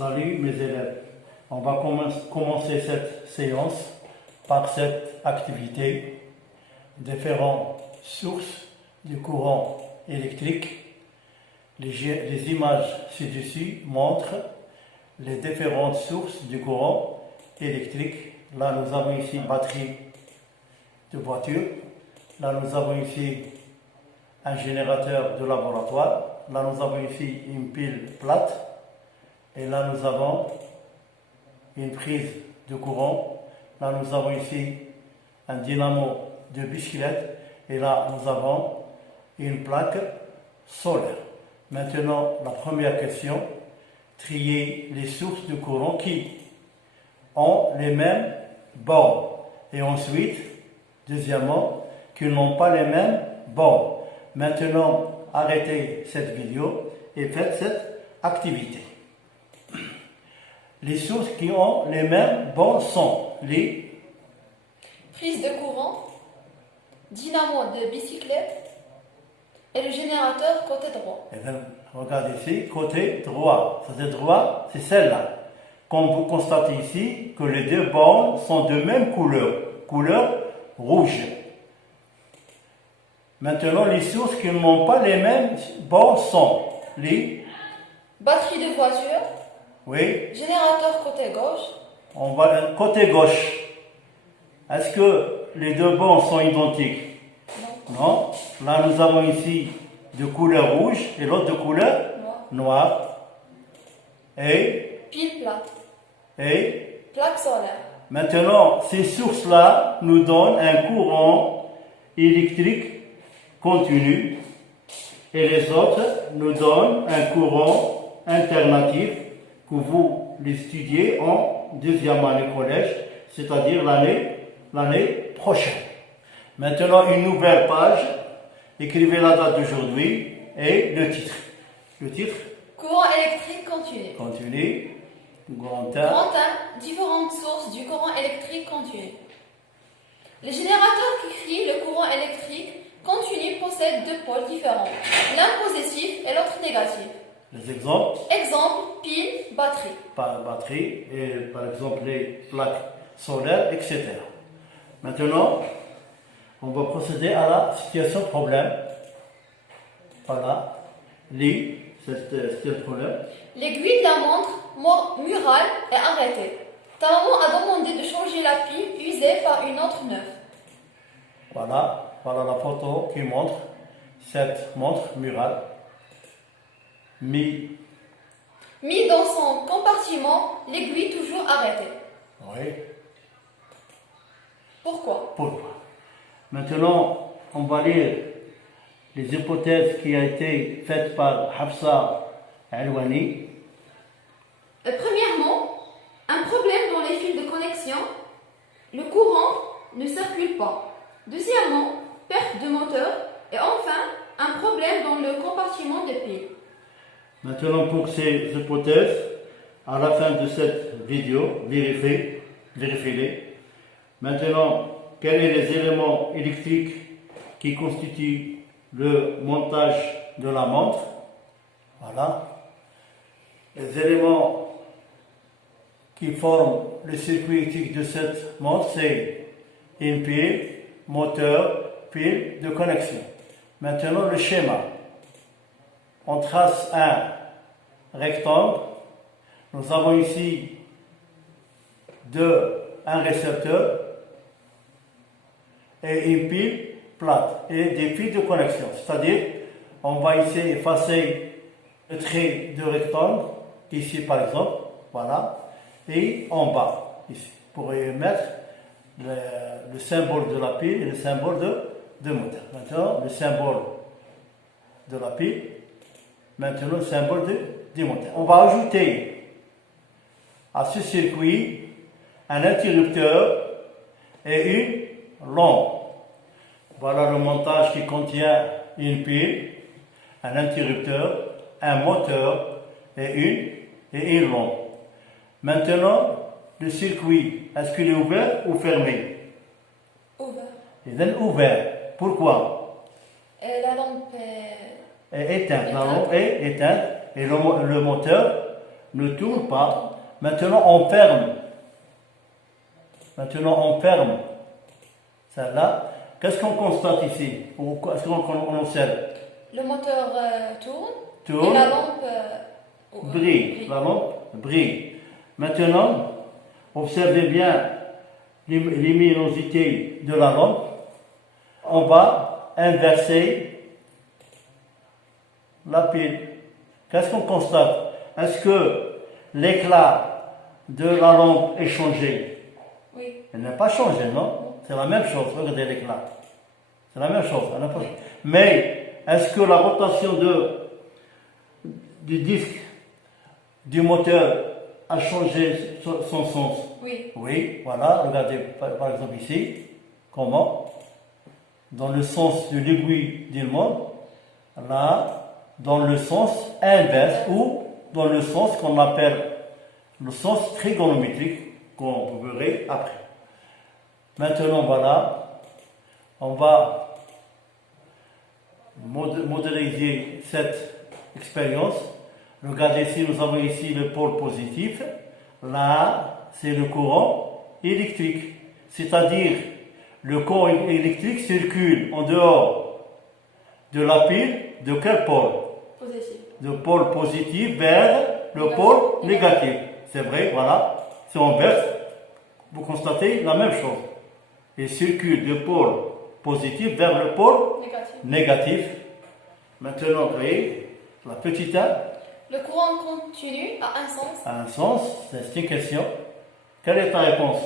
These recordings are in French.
Salut mes élèves, on va commencer cette séance par cette activité. Différentes sources du courant électrique. Les images ci-dessus montrent les différentes sources du courant électrique. Là nous avons ici une batterie de voiture. Là nous avons ici un générateur de laboratoire. Là nous avons ici une pile plate. Et là nous avons une prise de courant. Là nous avons ici un dynamo de bicyclette. Et là nous avons une plaque solaire. Maintenant la première question, trier les sources de courant qui ont les mêmes bornes. Et ensuite, deuxièmement, qui n'ont pas les mêmes bornes. Maintenant, arrêtez cette vidéo et faites cette activité. Les sources qui ont les mêmes bornes sont les prise de courant, dynamo de bicyclette et le générateur côté droit. Et bien, regardez ici, côté droit. C'est droit, c'est celle-là. Comme vous constatez ici que les deux bornes sont de même couleur rouge. Maintenant, les sources qui n'ont pas les mêmes bornes sont les batterie de voiture, oui. Générateur côté gauche. On va côté gauche. Est-ce que les deux bornes sont identiques? Non. Là, nous avons ici de couleur rouge et l'autre de couleur noire. Et pile plate. Et plaque solaire. Maintenant, ces sources-là nous donnent un courant électrique continu et les autres nous donnent un courant alternatif que vous l'étudiez en deuxième année collège, c'est-à-dire l'année prochaine. Maintenant, une nouvelle page, écrivez la date d'aujourd'hui et le titre. Le titre? Courant électrique continu. Continu. Grand 1, différentes sources du courant électrique continu. Le générateur qui crée le courant électrique continu possède deux pôles différents, l'un positif et l'autre négatif. Les exemples? Exemple, pile, batterie. Par batterie, et par exemple les plaques solaires, etc. Maintenant, on va procéder à la situation problème. Voilà. C'est le problème. L'aiguille de la montre murale est arrêtée. Ta maman a demandé de changer la pile usée par une autre neuve. Voilà la photo qui montre cette montre murale. Mis dans son compartiment, l'aiguille toujours arrêtée. Oui. Pourquoi? Maintenant, on va lire les hypothèses qui ont été faites par Hafsa Alwani. Premièrement, un problème dans les fils de connexion. Le courant ne circule pas. Deuxièmement, perte de moteur. Et enfin, un problème dans le compartiment de pile. Maintenant, pour ces hypothèses, à la fin de cette vidéo, vérifiez-les. Maintenant, quels sont les éléments électriques qui constituent le montage de la montre? Voilà. Les éléments qui forment le circuit électrique de cette montre, c'est une pile, moteur, pile de connexion. Maintenant, le schéma. On trace un rectangle. Nous avons ici un récepteur et une pile plate et des fils de connexion. C'est-à-dire, on va ici effacer le trait de rectangle, ici par exemple, voilà, et en bas, ici, pour y mettre le symbole de la pile et le symbole de moteur. Maintenant, le symbole de la pile, maintenant le symbole du moteur. On va ajouter à ce circuit un interrupteur et une lampe. Voilà le montage qui contient une pile, un interrupteur, un moteur et une lampe. Maintenant, le circuit, est-ce qu'il est ouvert ou fermé? Ouvert. Il est ouvert. Pourquoi? La lampe est éteinte. La lampe est éteinte et le moteur ne tourne pas. Maintenant, on ferme. Celle-là. Qu'est-ce qu'on constate ici? Est-ce qu'on observe? Le moteur tourne et Tourne. la lampe Brille. La lampe brille. Maintenant, observez bien les luminosité de la lampe. On va inverser la pile. Qu'est-ce qu'on constate? Est-ce que l'éclat de la lampe est changé? Oui. Elle n'a pas changé, non? C'est la même chose. Regardez l'éclat. C'est la même chose. Elle n'a pas changé. Mais est-ce que la rotation du disque du moteur a changé son sens? Oui. Oui, voilà. Regardez par exemple ici. Comment? Dans le sens de l'aiguille d'une montre. Là, dans le sens inverse ou dans le sens qu'on appelle le sens trigonométrique qu'on verra après. Maintenant, voilà, on va modéliser cette expérience. Regardez ici, nous avons ici le pôle positif. Là, c'est le courant électrique. C'est-à-dire, le courant électrique circule en dehors de la pile de quel pôle? Positif. Le pôle positif vers le pôle négatif. C'est vrai, voilà. Si on verse, vous constatez la même chose. Il circule du pôle positif vers le pôle négatif. Maintenant, vous voyez, la petite 1. Le courant continu a un sens? A un sens, c'est une question. Quelle est ta réponse?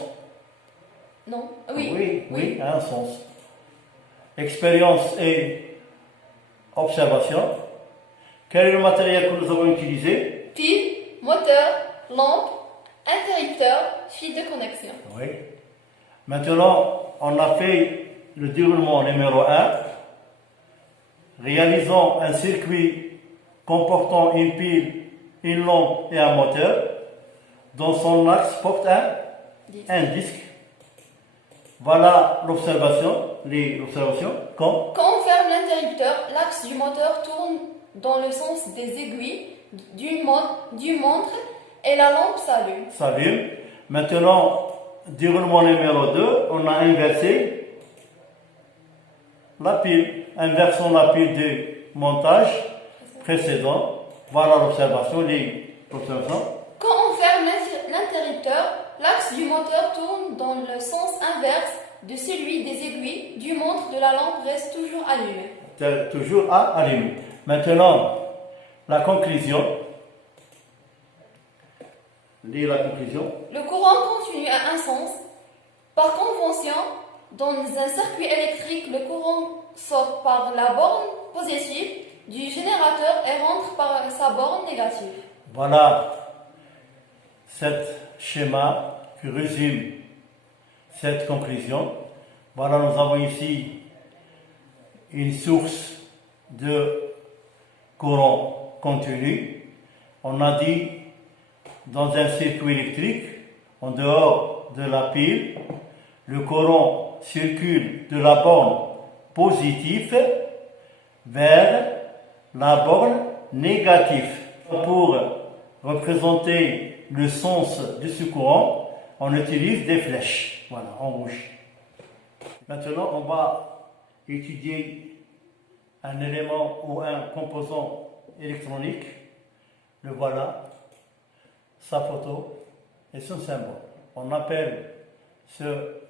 Non. Oui. Oui, a un sens. Expérience et observation. Quel est le matériel que nous avons utilisé? Pile, moteur, lampe, interrupteur, fil de connexion. Oui. Maintenant, on a fait le déroulement numéro 1. Réalisons un circuit comportant une pile, une lampe et un moteur. Dans son axe porte un disque. Voilà l'observation, Quand on ferme l'interrupteur, l'axe du moteur tourne dans le sens des aiguilles du montre et la lampe s'allume. Maintenant, déroulement numéro 2, on a inversé la pile. Inversons la pile du montage précédent. Voilà l'observation, Quand on ferme l'interrupteur, l'axe du moteur tourne dans le sens inverse de celui des aiguilles du montre de la lampe reste toujours allumée. Toujours allumé. Maintenant, la conclusion. Lis la conclusion. Le courant continu a un sens. Par convention, dans un circuit électrique, le courant sort par la borne positive du générateur et rentre par sa borne négative. Voilà ce schéma qui résume cette conclusion. Voilà, nous avons ici une source de courant continu. On a dit dans un circuit électrique, en dehors de la pile, le courant circule de la borne positive vers la borne négative. Pour représenter le sens de ce courant, on utilise des flèches, voilà, en rouge. Maintenant, on va étudier un élément ou un composant électronique. Le voilà, sa photo et son symbole. On appelle ce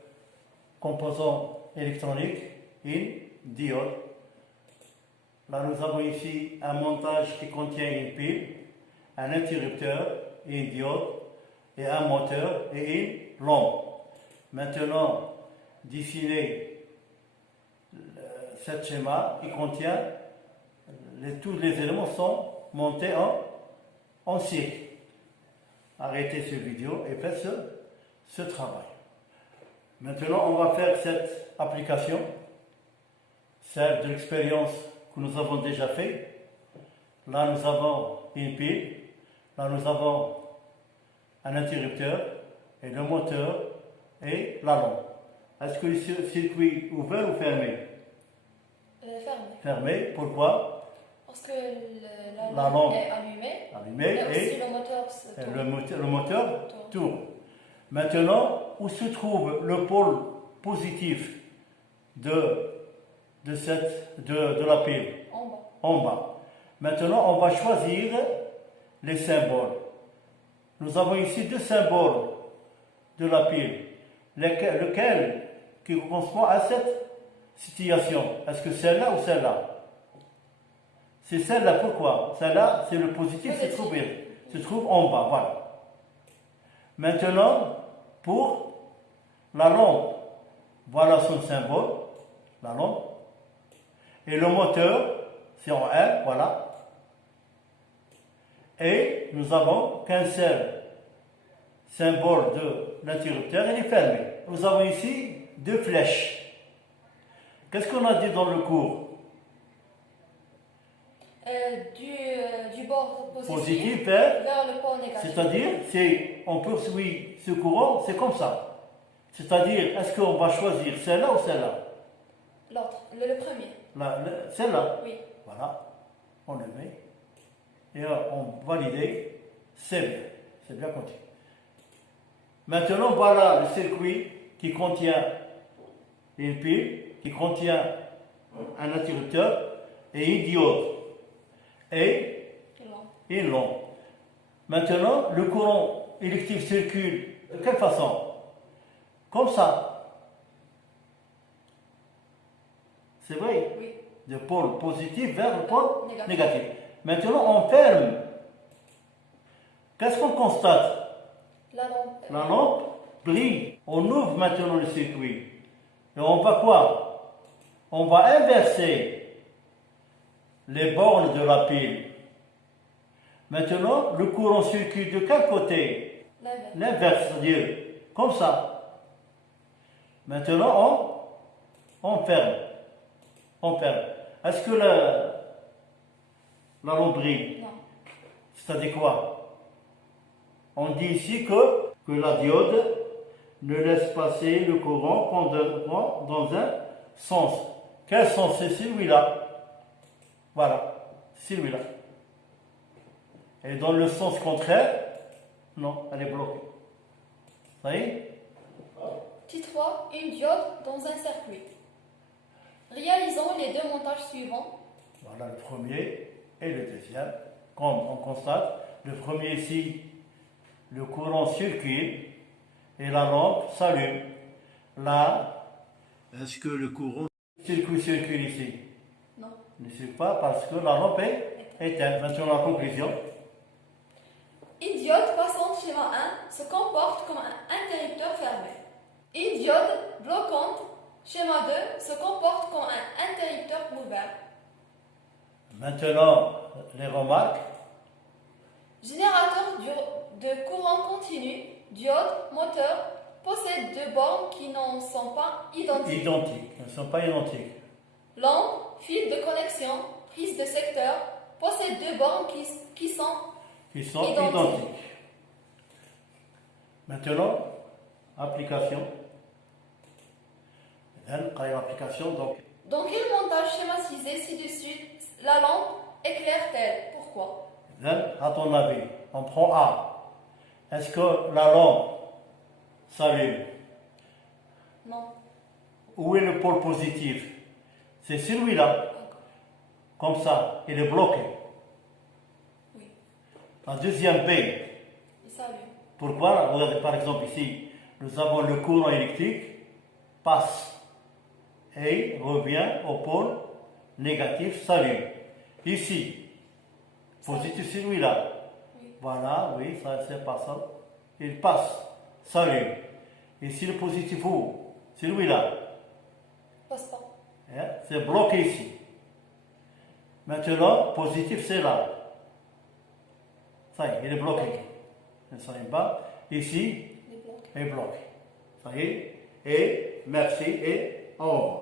composant électronique une diode. Là, nous avons ici un montage qui contient une pile, un interrupteur, une diode, et un moteur et une lampe. Maintenant, dessinez ce schéma qui contient, tous les éléments sont montés en cycle. Arrêtez cette vidéo et faites ce travail. Maintenant, on va faire cette application, celle de l'expérience que nous avons déjà fait. Là, nous avons une pile. Là, nous avons un interrupteur et le moteur et la lampe. Est-ce que le circuit est ouvert ou fermé? Fermé. Fermé. Pourquoi? Parce que La la lampe lampe est allumée. allumée Et aussi et le moteur se tourne. le moteur tourne. Maintenant, où se trouve le pôle positif de la pile? En bas. En bas. Maintenant, on va choisir les symboles. Nous avons ici deux symboles de la pile. Lequel qui correspond à cette situation? Est-ce que celle-là ou celle-là? C'est celle-là. Pourquoi? Celle-là, c'est le positif, se trouve en bas. Voilà. Maintenant, pour la lampe, voilà son symbole, la lampe. Et le moteur, c'est en R, voilà. Et nous avons qu'un seul symbole de l'interrupteur, il est fermé. Nous avons ici deux flèches. Qu'est-ce qu'on a dit dans le cours? Du bord Positif vers le pôle négatif. c'est-à-dire, on poursuit ce courant, c'est comme ça. C'est-à-dire, est-ce qu'on va choisir celle-là ou celle-là? L'autre, le premier. Celle-là. Oui. Voilà, on le met. Et on valide, c'est bien compté. Maintenant, voilà le circuit qui contient une pile, qui contient un interrupteur et une diode et une lampe. Maintenant, le courant électrique circule de quelle façon? Comme ça. C'est vrai? Oui. De pôle positif vers le pôle Négatif. négatif. Maintenant, on ferme. Qu'est-ce qu'on constate? La lampe. La lampe brille. On ouvre maintenant le circuit. Et on va quoi? On va inverser les bornes de la pile. Maintenant, le courant circule de quel côté? L'inverse, c'est-à-dire comme ça. Maintenant, on ferme. On ferme. Est-ce que la lampe brille? Non. C'est-à-dire quoi? On dit ici que la diode ne laisse passer le courant qu'en dans un sens. Quel sens? C'est celui-là. Voilà, celui-là. Et dans le sens contraire, non, elle est bloquée. Vous voyez? Titre 3. Une diode dans un circuit. Réalisons les deux montages suivants. Voilà le premier et le deuxième. Comme on constate, le premier ici, le courant circule et la lampe s'allume. Là, est-ce que le courant circule ici? Non. Ne circule pas parce que la lampe est éteinte. Maintenant, la conclusion. Une diode passante schéma 1 se comporte comme un interrupteur fermé. Une diode bloquante schéma 2 se comporte comme un interrupteur ouvert. Maintenant, les remarques. Générateur de courant continu, diode, moteur, possède deux bornes qui n'en sont pas identiques. Identiques, ne sont pas identiques. Lampe, fil de connexion, prise de secteur, possède deux bornes qui sont identiques. Maintenant, application. L'application, donc. Dans quel montage schématisé ci-dessus la lampe éclaire-t-elle? Pourquoi? À ton avis, on prend A. Est-ce que la lampe s'allume? Non. Où est le pôle positif? C'est celui-là. Comme ça, il est bloqué. Oui. La deuxième B. Il s'allume. Pourquoi? Regardez par exemple ici, nous avons le courant électrique passe et revient au pôle négatif, s'allume. Ici, positif, c'est celui-là. Oui. Voilà, oui, ça c'est pas ça. Il passe, s'allume. Ici, le positif où? C'est celui-là. Passe pas. Hein? C'est bloqué ici. Maintenant, positif, c'est là. Ça y est, il est bloqué. Il ne s'allume pas. Ici, Les blocs. il est bloqué. Ça y est. Et merci et au revoir.